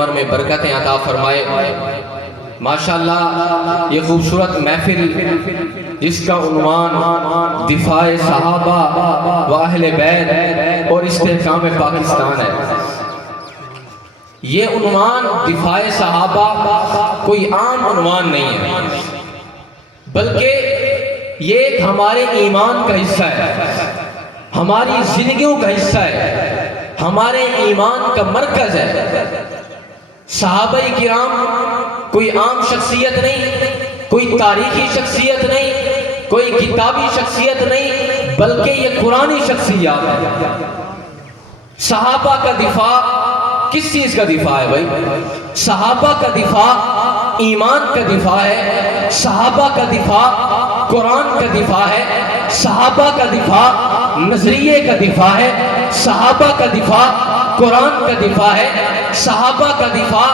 عمر میں برکتیں عطا فرمائے۔ ماشاءاللہ یہ خوبصورت محفل جس کا عنوان دفاع صحابہ و اہل بیت اور استحکام پاکستان ہے، یہ عنوان دفاع صحابہ کوئی عام عنوان نہیں ہے، بلکہ یہ ایک ہمارے ایمان کا حصہ ہے، ہماری زندگیوں کا حصہ ہے، ہمارے ایمان کا مرکز ہے۔ صحابہ کرام کوئی عام شخصیت نہیں، کوئی تاریخی شخصیت نہیں، کوئی کتابی شخصیت نہیں، بلکہ یہ قرآنی شخصیات ہے۔ صحابہ کا دفاع کس چیز کا دفاع ہے بھائی؟ صحابہ کا دفاع ایمان کا دفاع ہے، صحابہ کا دفاع قرآن کا دفاع ہے، صحابہ کا دفاع نظریے کا دفاع ہے، صحابہ کا دفاع قرآن کا دفاع ہے، صحابہ کا دفاع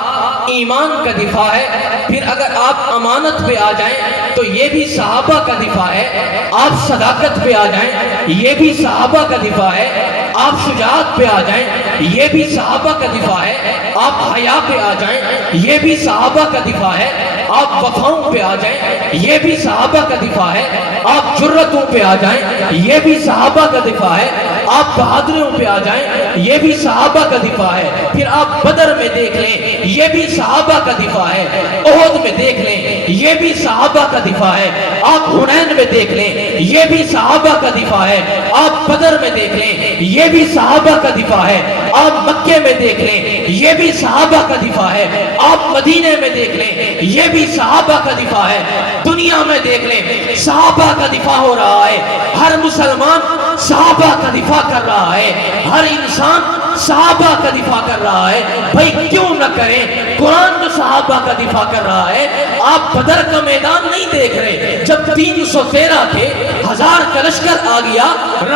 ایمان کا دفاع ہے۔ پھر اگر آپ امانت پہ آ جائیں تو یہ بھی صحابہ کا دفاع ہے، آپ صداقت پہ آ جائیں یہ بھی صحابہ کا دفاع ہے، آپ شجاعت پہ آ جائیں یہ بھی صحابہ کا دفاع ہے، آپ حیا پہ آ جائیں یہ بھی صحابہ کا دفاع ہے، آپ وفاؤں پہ آ جائیں یہ بھی صحابہ کا دفاع ہے، آپ جرتوں پہ آ جائیں یہ بھی صحابہ کا دفاع ہے، آپ بہادریوں پہ آ جائیں یہ بھی صحابہ کا دفاع ہے۔ پھر آپ بدر میں دیکھ لیں یہ بھی صحابہ کا دفاع ہے، احد میں دیکھ لیں یہ بھی صحابہ کا دفاع ہے، آپ حنین میں دیکھ لیں یہ بھی صحابہ کا دفاع ہے، آپ بدر میں دیکھ لیں یہ بھی صحابہ کا دفاع ہے، آپ مکے میں دیکھ لیں یہ بھی صحابہ کا دفاع ہے، آپ مدینے میں دیکھ لیں یہ بھی صحابہ کا دفاع ہے، دنیا میں دیکھ لیں صحابہ کا دفاع ہو رہا ہے، ہر مسلمان صحابہ کا دفاع کر رہا ہے، ہر انسان صحابہ کا دفاع کر رہا ہے۔ بھائی کیوں نہ کریں؟ قرآن جو صحابہ کا دفاع کر رہا ہے، آپ بدر کا میدان نہیں دیکھ رہے، جب 313 تھے، 1000 کا لشکر آ گیا،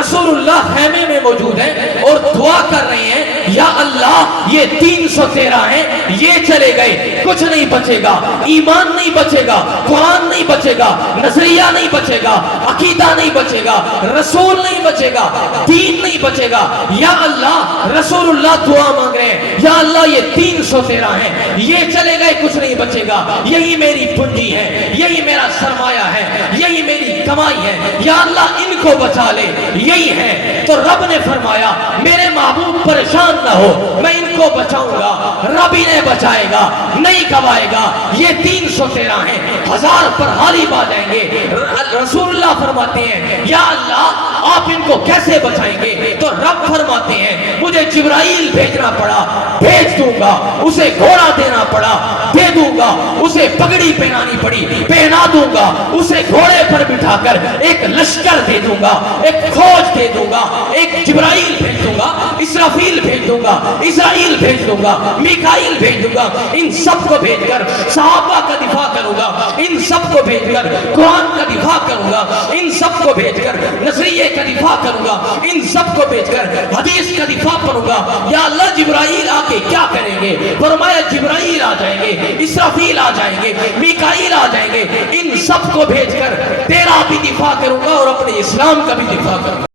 رسول اللہ خیمے میں موجود ہیں اور دعا کر رہے ہیں یا اللہ یہ 313 ہیں یہ چلے گئے، کچھ نہیں بچے گا، ایمان نہیں بچے گا، قرآن نہیں بچے گا، نظریہ نہیں بچے گا، عقیدہ نہیں بچے گا، رسول نہیں بچے گا، دین نہیں بچے گا۔ یا اللہ رسول اللہ دعا مانگ رہے ہیں یا اللہ یہ 313 ہیں یہ چلے گئے، کچھ نہیں بچے گا، یہی میری پونجی ہے، یہی میرا سرمایہ ہے، یہی میری کمائی ہے، یا اللہ ان کو بچا لے، یہی ہے۔ تو رب نے فرمایا میرے محبوب پریشان نہ ہو، میں ان کو بچاؤں گا، رب انہیں بچائے گا، نہیں گوائے گا۔ یہ 313 ہیں، 1000 پر غالب آ جائیں گے۔ رسول اللہ فرماتے ہیں یا اللہ آپ ان کو کیسے بچائیں گے؟ تو رب فرماتے ہیں مجھے جبرائیل بھیجنا پڑا، بھیج دوں گا، اسے گھوڑا دینا پڑا دے دوں گا، اسے پگڑی پہنانی پڑی پہنا دوں گا، اسے گھوڑے پر بٹھا کر ایک لشکر دے دوں گا، ایک فوج دے دوں گا، ایک جبرائیل بھیج دوں گا، اسرافیل بھیج دوں گا، اسرائیل بھیج دوں گا، میکائیل بھیج دوں گا، ان سب کو بھیج کر صحابہ کا دفاع کروں گا، ان سب کو بھیج کر قرآن کا دفاع کروں گا، ان سب کو بھیج کر نظریے کا دفاع کروں گا، ان سب کو بھیج کر حدیث کا دفاع کروں گا۔ یا اللہ جبرائیل آ کے کیا کریں گے؟ فرمایا جبرائیل آ جائیں گے، اسرافیل آ جائیں گے، میکائیل آ جائیں گے، ان سب کو بھیج کر تیرا بھی دفاع کروں گا اور اپنے اسلام کا بھی دفاع کروں گا۔